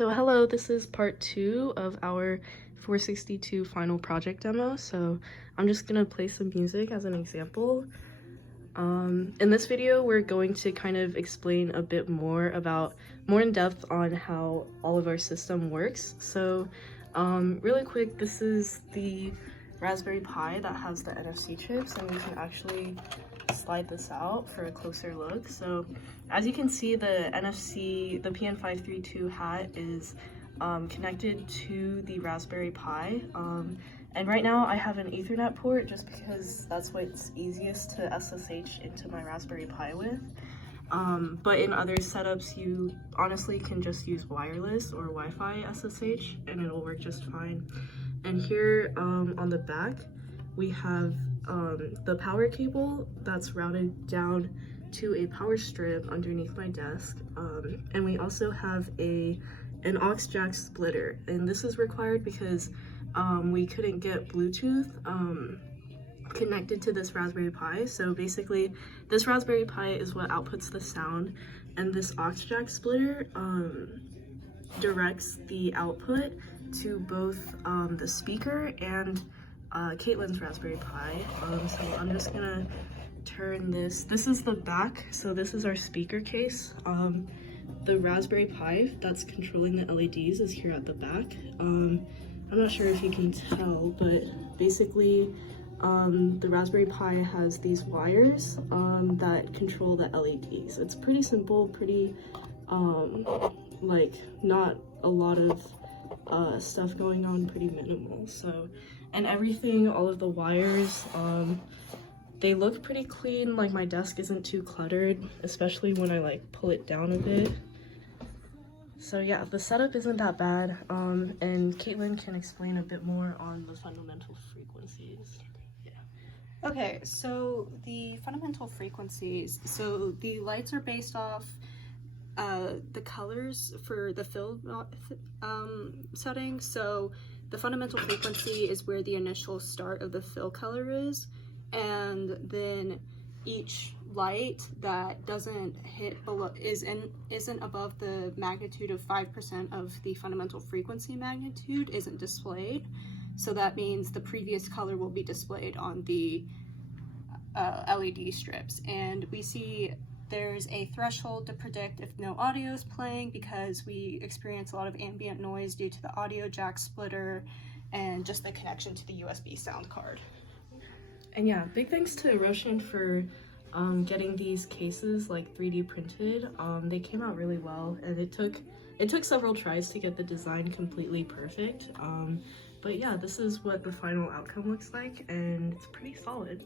So hello, this is part 2 of our 462 final project demo. So I'm just gonna play some music as an example. In this video, we're going to kind of explain a bit more in depth on how all of our system works. So really quick, this is the Raspberry Pi that has the NFC chips, and we can actually slide this out for a closer look. So as you can see, the NFC, the PN532 hat is connected to the Raspberry Pi. And right now I have an Ethernet port just because that's what's easiest to SSH into my Raspberry Pi with. But in other setups, you honestly can just use wireless or Wi-Fi SSH and it'll work just fine. And here on the back, we have the power cable that's routed down to a power strip underneath my desk. And we also have an aux jack splitter. And this is required because we couldn't get Bluetooth connected to this Raspberry Pi. So basically, this Raspberry Pi is what outputs the sound, and this aux jack splitter directs the output to both the speaker and Caitlin's Raspberry Pi. So I'm just gonna turn this. This is the back, so this is our speaker case. The Raspberry Pi that's controlling the LEDs is here at the back. I'm not sure if you can tell, but basically the Raspberry Pi has these wires that control the LEDs. It's pretty simple, pretty like not a lot of stuff going on, pretty minimal. So, and everything, all of the wires, they look pretty clean. Like my desk isn't too cluttered, especially when I like pull it down a bit. So yeah, the setup isn't that bad, and Caitlin can explain a bit more on the fundamental frequencies. Yeah. Okay, so the fundamental frequencies, so the lights are based off the colors for the fill setting. So the fundamental frequency is where the initial start of the fill color is, and then each light that doesn't hit below isn't above the magnitude of 5% of the fundamental frequency magnitude isn't displayed. So that means the previous color will be displayed on the LED strips. And we see there's a threshold to predict if no audio is playing because we experience a lot of ambient noise due to the audio jack splitter and just the connection to the USB sound card. And yeah, big thanks to Roshan for getting these cases like 3D printed. They came out really well, and it took several tries to get the design completely perfect. But yeah, this is what the final outcome looks like, and it's pretty solid.